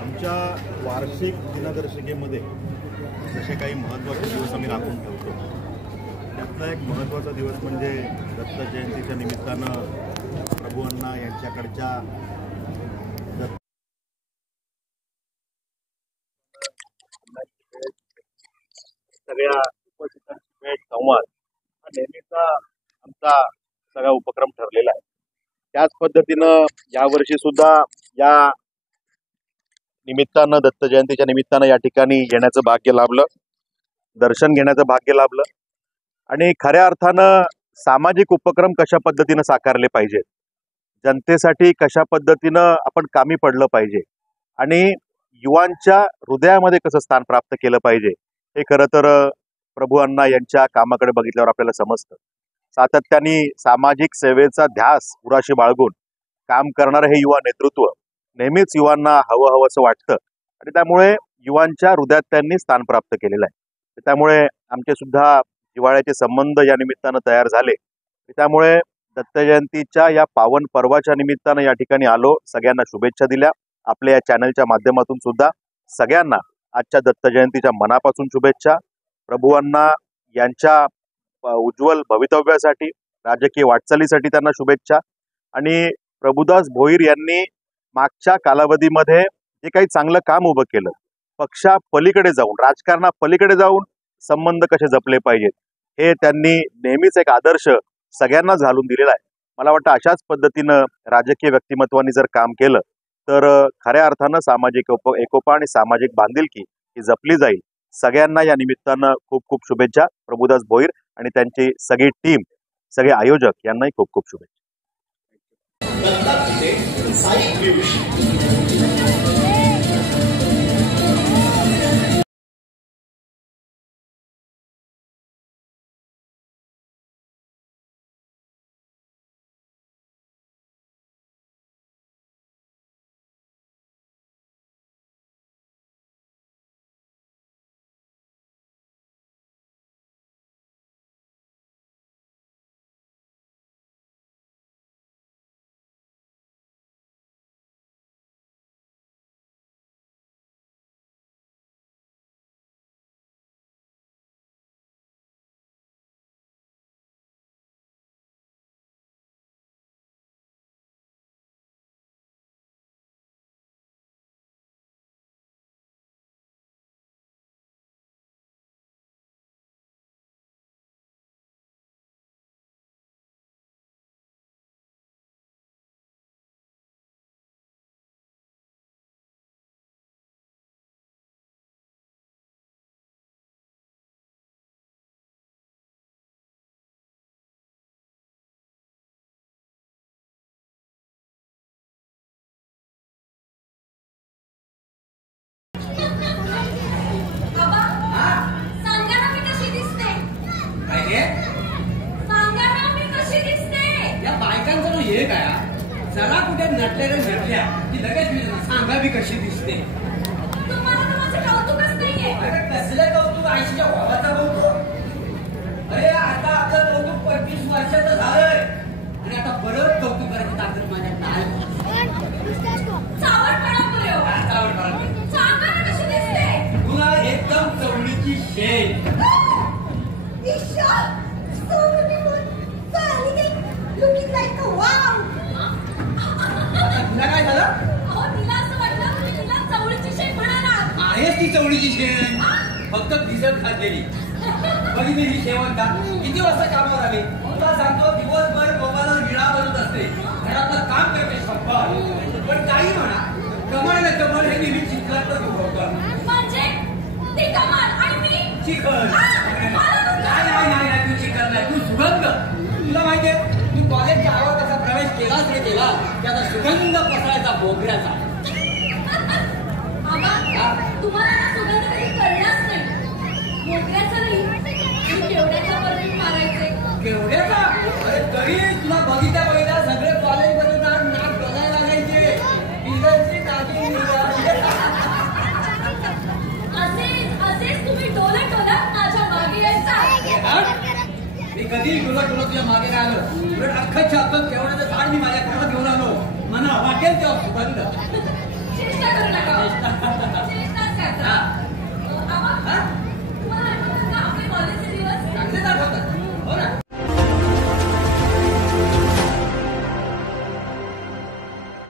आमच्या वार्षिक दिनदर्शिकेमध्ये जसे काही महत्त्वाचे दिवस आम्ही राखून ठेवतो, त्यातला एक महत्त्वाचा दिवस म्हणजे दत्त जयंतीच्या निमित्तानं प्रभूअण्णा यांच्याकडच्या सगळ्या उपस्थितांची भेट संवाद हा नेहमीचा आमचा सगळा उपक्रम ठरलेला आहे। त्याच पद्धतीनं यावर्षी सुद्धा या निमित्तानं दत्त जयंतीच्या निमित्तानं या ठिकाणी येण्याचं भाग्य लाभलं, दर्शन घेण्याचं भाग्य लाभलं आणि खऱ्या अर्थानं सामाजिक उपक्रम कशा पद्धतीनं साकारले पाहिजेत, जनतेसाठी कशा पद्धतीनं आपण कामी पडलं पाहिजे आणि युवांच्या हृदयामध्ये कसं स्थान प्राप्त केलं पाहिजे, हे खरं तर प्रभूअण्णा यांच्या कामाकडे बघितल्यावर आपल्याला समजतं। सातत्याने सामाजिक सेवेचा ध्यास उराशी बाळगून काम करणारं हे युवा नेतृत्व नेहमीच युवांना हवं असं वाटतं आणि त्यामुळे युवांच्या हृदयात त्यांनी स्थान प्राप्त केलेलं आहे। त्यामुळे आमचे सुद्धा जिव्हाळ्याचे संबंध या निमित्तानं तयार झाले। त्यामुळे दत्त जयंतीच्या या पावन पर्वाच्या निमित्तानं या ठिकाणी आलो, सगळ्यांना शुभेच्छा दिल्या। आपल्या या चॅनलच्या माध्यमातून सुद्धा सगळ्यांना आजच्या दत्त जयंतीच्या मनापासून शुभेच्छा। प्रभूअण्णा यांच्या उज्ज्वल भवितव्यासाठी, राजकीय वाटचालीसाठी त्यांना शुभेच्छा आणि प्रभुदास भोईर यांनी मागच्या कालावधीमध्ये जे काही चांगलं काम उभं केलं, पक्षा पलीकडे जाऊन, राजकारणा पलीकडे जाऊन संबंध कसे जपले पाहिजेत, हे त्यांनी नेहमीच एक आदर्श सगळ्यांना घालून दिलेला आहे। मला वाटतं अशाच पद्धतीनं राजकीय व्यक्तिमत्वांनी जर काम केलं तर खऱ्या अर्थानं सामाजिक एकोपा आणि सामाजिक बांधिलकी ही जपली जाईल। सगळ्यांना या निमित्तानं खूप खूप शुभेच्छा। प्रभुदास भोईर आणि त्यांची सगळी टीम, सगळे आयोजक यांनाही खूप खूप शुभेच्छा। हे काय जरा कुठे नटल्या की लगेच मी सांगा मी कशी दिसते. तुम्हाला तर माझं कौतुकच नाहीये. अरे कसलं कौतुक, आईच्या भावाचं कौतुक. अरे आता आपलं कौतुक 25 वर्षाचं झालंय आणि आता परत कौतुक करायची ताकद माझ्यात नाही. चावटपणा पुरे हो. सांगा ना कशी दिसते. तुला एकदम चवळीची शेण. Isha, so beautiful. Looking like a wow. तुला काय झालं? अहो तिला असं वाटलं तुम्ही तिला चवळीची शेण म्हणालात. आहेच ती चवळीची शेण, फक्त भिजत घातलेली. बघितली ही शेवंता किती वाजता कामावर आली. तुला सांगतो दिवसभर मोबाईलवर विळा बनत असते, घरातलं काम करते संपत. पण काही म्हणा कमळ न कमळ हे नेहमी चिखलातलं उगवतं. म्हणजे ती कमाल आणि मी चिखल. नाही तू चिखल नाही, तू सुगंध. तुला माहितीये तू कॉलेजच्या आवडता प्रवेश केलाच रे केला त्याचा सुगंध पसरायचा बोगऱ्याचा. तुम्हाला ना सुगंध कधी कळलाच नाही. मोगऱ्याचं नाही केवड्याचा परफ्यूम मारायचे. केवढ्याचा? अरे तरी तुला बघितल्या सगळे कॉलेज मध्ये नाक बघायला लागायचे. असेच तुम्ही डोलत माझ्या मागे यायचा. मी कधी डोलत तुझ्या मागे नाही आलो. उलट अख्खं केवढ्याचं झाड मी माझ्या घरात घेऊन आलो. मला वाटेल तेव्हा सुगंध. चेष्टा करू नका. चेष्टाच करता.